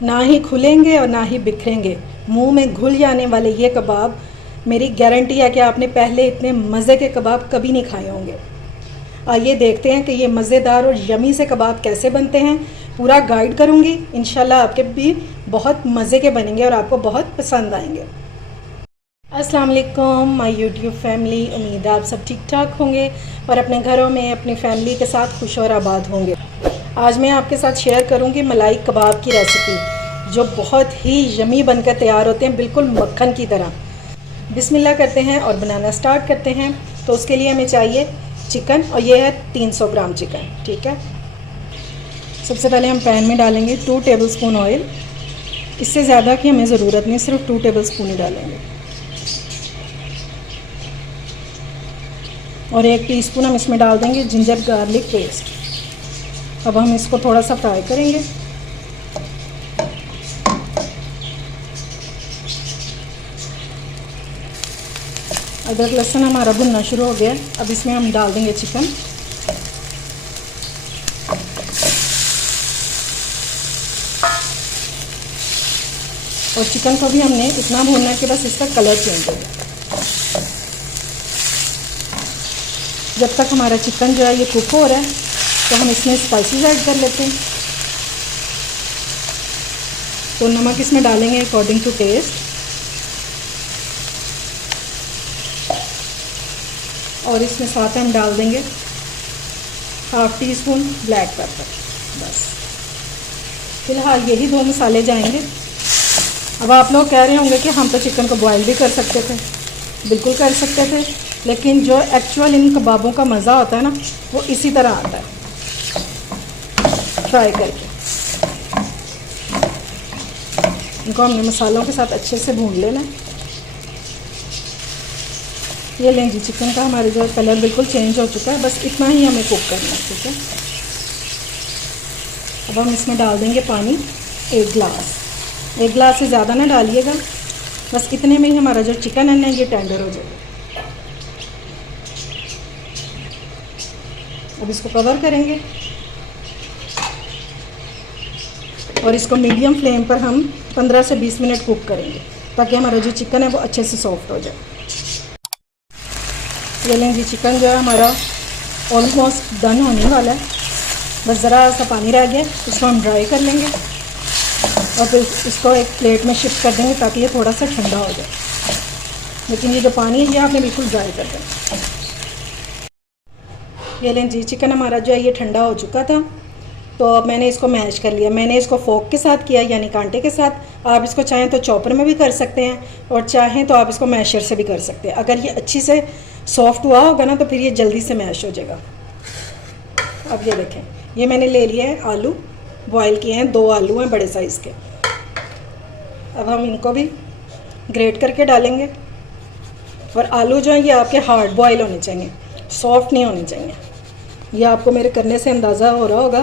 ना ही खुलेंगे और ना ही बिखरेंगे। मुंह में घुल जाने वाले ये कबाब, मेरी गारंटी है कि आपने पहले इतने मज़े के कबाब कभी नहीं खाए होंगे। आइए देखते हैं कि ये मज़ेदार और यमी से कबाब कैसे बनते हैं। पूरा गाइड करूँगी, इंशाल्लाह आपके भी बहुत मज़े के बनेंगे और आपको बहुत पसंद आएंगे। अस्सलाम वालेकुम माय यूट्यूब फैमिली, उम्मीद है आप सब ठीक ठाक होंगे और अपने घरों में अपनी फैमिली के साथ खुश और आबाद होंगे। आज मैं आपके साथ शेयर करूंगी मलाई कबाब की रेसिपी, जो बहुत ही यमी बनकर तैयार होते हैं, बिल्कुल मक्खन की तरह। बिस्मिल्लाह करते हैं और बनाना स्टार्ट करते हैं। तो उसके लिए हमें चाहिए चिकन, और ये है 300 ग्राम चिकन। ठीक है, सबसे पहले हम पैन में डालेंगे 2 टेबलस्पून ऑयल। इससे ज़्यादा की हमें ज़रूरत नहीं, सिर्फ 2 टेबलस्पून ही डालेंगे। और 1 टीस्पून हम इसमें डाल देंगे जिंजर गार्लिक पेस्ट। अब हम इसको थोड़ा सा फ्राई करेंगे। अदरक लहसुन हमारा भुनना शुरू हो गया। अब इसमें हम डाल देंगे चिकन। और चिकन को भी हमने इतना भूनना है कि बस इसका कलर चेंज हो जाए। जब तक हमारा चिकन जो है ये कुक हो रहा है, तो हम इसमें स्पाइसेस ऐड कर लेते हैं। तो नमक इसमें डालेंगे अकॉर्डिंग टू टेस्ट, और इसमें साथ हम डाल देंगे 1/2 टीस्पून ब्लैक पेपर। बस फिलहाल यही 2 मसाले जाएंगे। अब आप लोग कह रहे होंगे कि हम तो चिकन को बॉयल भी कर सकते थे। बिल्कुल कर सकते थे, लेकिन जो एक्चुअल इन कबाबों का मज़ा होता है ना, वो इसी तरह आता है, फ्राई करके। इनको हमने मसालों के साथ अच्छे से भून लेना है। ये लें जी, चिकन का हमारे जो कलर बिल्कुल चेंज हो चुका है। बस इतना ही हमें कुक करना है। ठीक है, अब हम इसमें डाल देंगे पानी 1 गिलास। 1 गिलास से ज़्यादा ना डालिएगा, बस इतने में ही हमारा जो चिकन है ना, ये टेंडर हो जाएगा। अब इसको कवर करेंगे और इसको मीडियम फ्लेम पर हम 15 से 20 मिनट कुक करेंगे, ताकि हमारा जो चिकन है वो अच्छे से सॉफ्ट हो जाए। ये लें जी, चिकन जो है हमारा ऑलमोस्ट डन होने वाला है। बस ज़रा सा पानी रह गया, इसको हम ड्राई कर लेंगे और फिर इसको एक प्लेट में शिफ्ट कर देंगे, ताकि ये थोड़ा सा ठंडा हो जाए। लेकिन ये जो पानी है ये आपने बिल्कुल ड्राई कर देना। ये लें जी, चिकन हमारा जो है ये ठंडा हो चुका था। तो अब मैंने इसको मैश कर लिया। मैंने इसको फोक के साथ किया, यानी कांटे के साथ। आप इसको चाहें तो चॉपर में भी कर सकते हैं, और चाहें तो आप इसको मैशर से भी कर सकते हैं। अगर ये अच्छी से सॉफ्ट हुआ होगा ना, तो फिर ये जल्दी से मैश हो जाएगा। अब ये देखें, ये मैंने ले लिए हैं आलू, बॉयल किए हैं। 2 आलू हैं बड़े साइज़ के। अब हम इनको भी ग्रेट करके डालेंगे। और आलू जो है ये आपके हार्ड बॉयल होने चाहिए, सॉफ्ट नहीं होने चाहिए। ये आपको मेरे करने से अंदाज़ा हो रहा होगा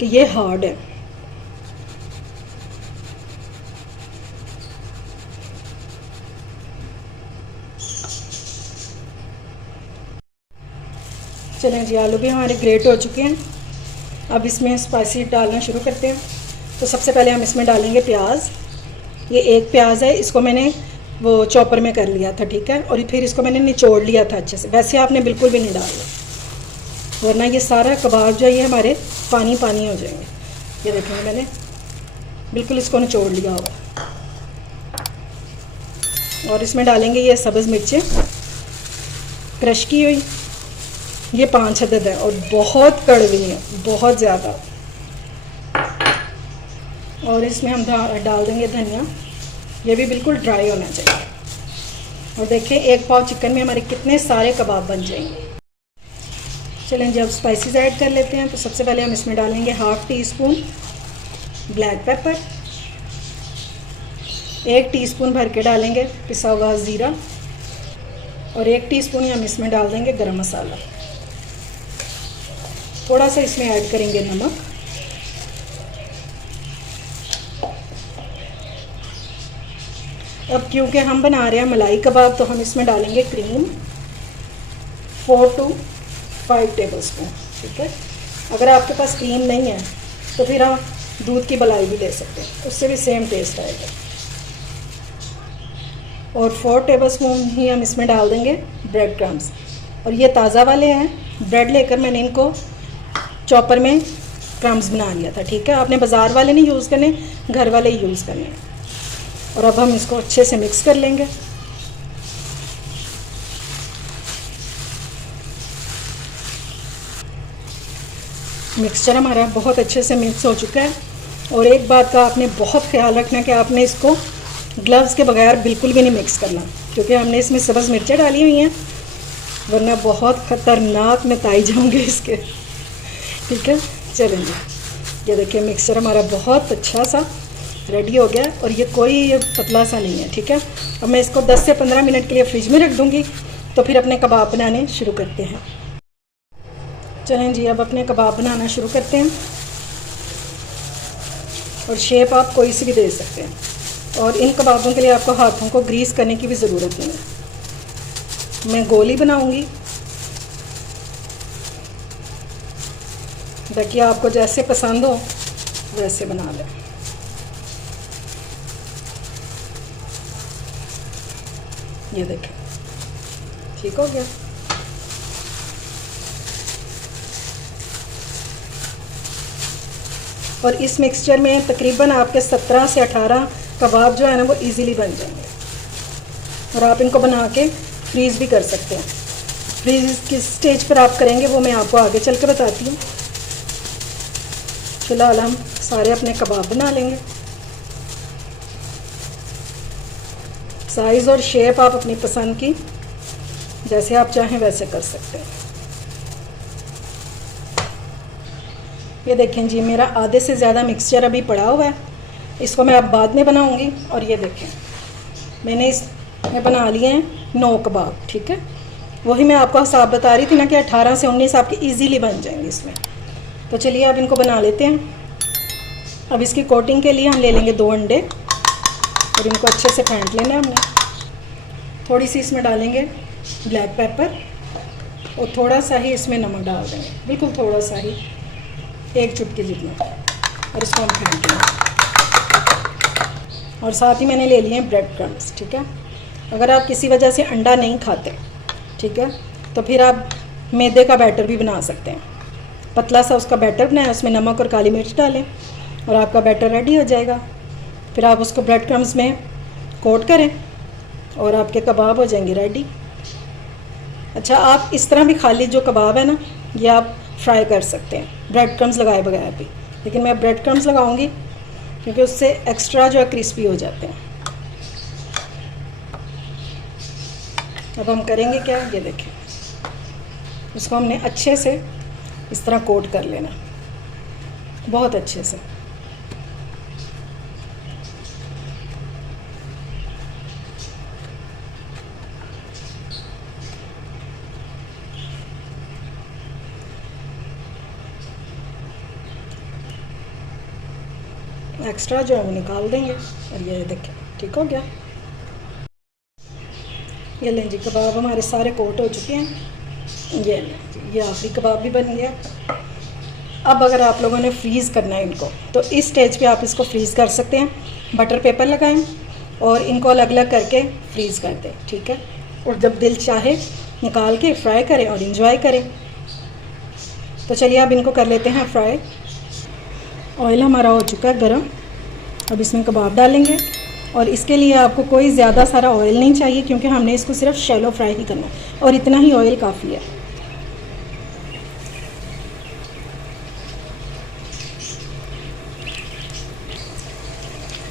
कि ये हार्ड है। चलें जी, आलू भी हमारे ग्रेट हो चुके हैं। अब इसमें स्पाइसी डालना शुरू करते हैं। तो सबसे पहले हम इसमें डालेंगे प्याज। ये 1 प्याज है, इसको मैंने वो चॉपर में कर लिया था। ठीक है, और फिर इसको मैंने निचोड़ लिया था अच्छे से। वैसे आपने बिल्कुल भी नहीं डालना, वरना ये सारा कबाब जो है ये हमारे पानी पानी हो जाएंगे। ये देखेंगे, मैंने बिल्कुल इसको निचोड़ लिया होगा। और इसमें डालेंगे ये सब्ज़ मिर्चें क्रश की हुई। ये 5 अदद है और बहुत कड़वी है, बहुत ज़्यादा। और इसमें हम डाल देंगे धनिया। ये भी बिल्कुल ड्राई होना चाहिए। और देखें, 1 पाव चिकन में हमारे कितने सारे कबाब बन जाएंगे। चलें जी, अब स्पाइसेस ऐड कर लेते हैं। तो सबसे पहले हम इसमें डालेंगे 1/2 टीस्पून ब्लैक पेपर। 1 टीस्पून भर के डालेंगे पिसा हुआ ज़ीरा। और 1 टीस्पून ही हम इसमें डाल देंगे गरम मसाला। थोड़ा सा इसमें ऐड करेंगे नमक। अब क्योंकि हम बना रहे हैं मलाई कबाब, तो हम इसमें डालेंगे क्रीम 4 to 5 टेबलस्पून। ठीक है, अगर आपके पास क्रीम नहीं है तो फिर दूध की मलाई भी ले सकते हैं, उससे भी सेम टेस्ट आएगा। और 4 टेबलस्पून ही हम इसमें डाल देंगे ब्रेड क्रम्स। और ये ताज़ा वाले हैं, ब्रेड लेकर मैंने इनको चॉपर में क्रम्स बना लिया था, ठीक है। आपने बाज़ार वाले नहीं यूज़ करने, घर वाले ही यूज़ करने हैं। और अब हम इसको अच्छे से मिक्स कर लेंगे। मिक्सचर हमारा बहुत अच्छे से मिक्स हो चुका है। और एक बात का आपने बहुत ख्याल रखना कि आपने इसको ग्लव्स के बगैर बिल्कुल भी नहीं मिक्स करना, क्योंकि हमने इसमें सब्ज़ मिर्चें डाली हुई हैं, वरना बहुत ख़तरनाक नताई जाऊँगे इसके, ठीक है। चलेंगे, ये देखिए मिक्सचर हमारा बहुत अच्छा सा रेडी हो गया और ये कोई पतला सा नहीं है, ठीक है। अब मैं इसको 10 से 15 मिनट के लिए फ्रिज में रख दूँगी, तो फिर अपने कबाब बनाने शुरू करते हैं। चलें जी, अब अपने कबाब बनाना शुरू करते हैं। और शेप आप कोई सी भी दे सकते हैं। और इन कबाबों के लिए आपको हाथों को ग्रीस करने की भी ज़रूरत नहीं है। मैं गोली बनाऊंगी, देखिए आपको जैसे पसंद हो वैसे बना लें। ये देखें, ठीक हो गया। और इस मिक्सचर में तकरीबन आपके 17 से 18 कबाब जो है ना वो इजीली बन जाएंगे। और आप इनको बना के फ्रीज़ भी कर सकते हैं। फ्रीज़ किस स्टेज पर आप करेंगे वो मैं आपको आगे चल के बताती हूँ। फिलहाल हम सारे अपने कबाब बना लेंगे। साइज़ और शेप आप अपनी पसंद की जैसे आप चाहें वैसे कर सकते हैं। ये देखें जी, मेरा आधे से ज़्यादा मिक्सचर अभी पड़ा हुआ है, इसको मैं अब बाद में बनाऊंगी। और ये देखें मैंने इसमें बना लिए हैं 9 कबाब, ठीक है। वही मैं आपको हिसाब बता रही थी ना कि 18 से 19 आपके इजीली बन जाएंगे इसमें। तो चलिए अब इनको बना लेते हैं। अब इसकी कोटिंग के लिए हम ले लेंगे 2 अंडे और इनको अच्छे से फेंट लेना है हमने। थोड़ी सी इसमें डालेंगे ब्लैक पेपर और थोड़ा सा ही इसमें नमक डाल देंगे, बिल्कुल थोड़ा सा ही, 1 चुटकी जितना। और इसको हम फेंट लेंगे। और साथ ही मैंने ले लिए हैं ब्रेड क्रम्स, ठीक है। अगर आप किसी वजह से अंडा नहीं खाते, ठीक है, तो फिर आप मैदे का बैटर भी बना सकते हैं। पतला सा उसका बैटर बनाएं, उसमें नमक और काली मिर्च डालें और आपका बैटर रेडी हो जाएगा। फिर आप उसको ब्रेड क्रम्स में कोट करें और आपके कबाब हो जाएंगे रेडी। अच्छा, आप इस तरह भी खाली जो कबाब है ना ये आप फ्राई कर सकते हैं ब्रेड क्रम्स लगाए बगैर भी, लेकिन मैं ब्रेड क्रम्स लगाऊंगी क्योंकि उससे एक्स्ट्रा जो है क्रिस्पी हो जाते हैं। अब हम करेंगे क्या, ये देखें, इसको हमने अच्छे से इस तरह कोट कर लेना, बहुत अच्छे से। एक्स्ट्रा जो है वो निकाल देंगे। और ये देखें, ठीक हो गया। ये लें जी, कबाब हमारे सारे कोट हो चुके हैं। ये लें, ये आखिरी कबाब भी बन गया। अब अगर आप लोगों ने फ्रीज़ करना है इनको, तो इस स्टेज पे आप इसको फ्रीज़ कर सकते हैं। बटर पेपर लगाएं और इनको अलग अलग करके फ्रीज़ कर दें, ठीक है। और जब दिल चाहे निकाल के फ्राई करें और इंजॉय करें। तो चलिए अब इनको कर लेते हैं फ्राई। ऑयल हमारा हो चुका है गरम, अब इसमें कबाब डालेंगे। और इसके लिए आपको कोई ज़्यादा सारा ऑयल नहीं चाहिए, क्योंकि हमने इसको सिर्फ शैलो फ्राई ही करना है और इतना ही ऑयल काफ़ी है।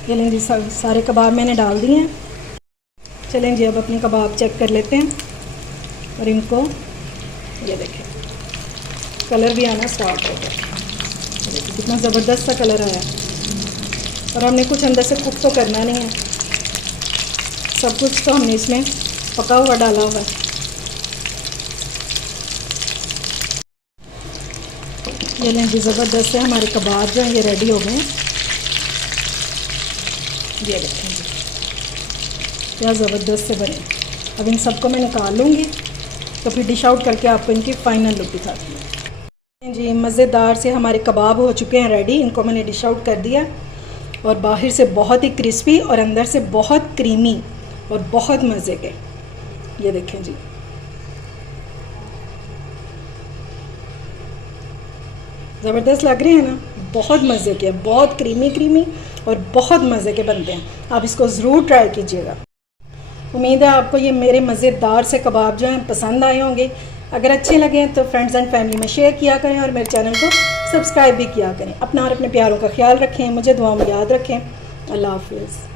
चलें जी, सारे कबाब मैंने डाल दिए हैं। चलें जी, अब अपने कबाब चेक कर लेते हैं और इनको, ये देखें कलर भी आना स्टार्ट हो गया, कितना ज़बरदस्त सा कलर आया। और हमने कुछ अंदर से कुक तो करना नहीं है, सब कुछ तो हमने इसमें पका हुआ डाला हुआ है। ये लें जी, ज़बरदस्त से हमारे कबाब जो हैं ये रेडी हो गए हैं। ये देखें जी, क्या ज़बरदस्त से बने। अब इन सबको मैं निकाल लूँगी, तो फिर डिश आउट करके आपको इनकी फ़ाइनल लुक दिखाती हूँ। जी मज़ेदार से हमारे कबाब हो चुके हैं रेडी। इनको मैंने डिश आउट कर दिया और बाहर से बहुत ही क्रिस्पी और अंदर से बहुत क्रीमी और बहुत मज़े के। ये देखें जी, ज़बरदस्त लग रहे हैं ना, बहुत मज़े के, बहुत क्रीमी क्रीमी और बहुत मज़े के बनते हैं। आप इसको ज़रूर ट्राई कीजिएगा। उम्मीद है आपको ये मेरे मज़ेदार से कबाब जो हैं पसंद आए होंगे। अगर अच्छे लगे तो फ्रेंड्स एंड फैमिली में शेयर किया करें और मेरे चैनल को सब्सक्राइब भी किया करें। अपना और अपने प्यारों का ख्याल रखें, मुझे दुआ में याद रखें। अल्लाह हाफ़िज़।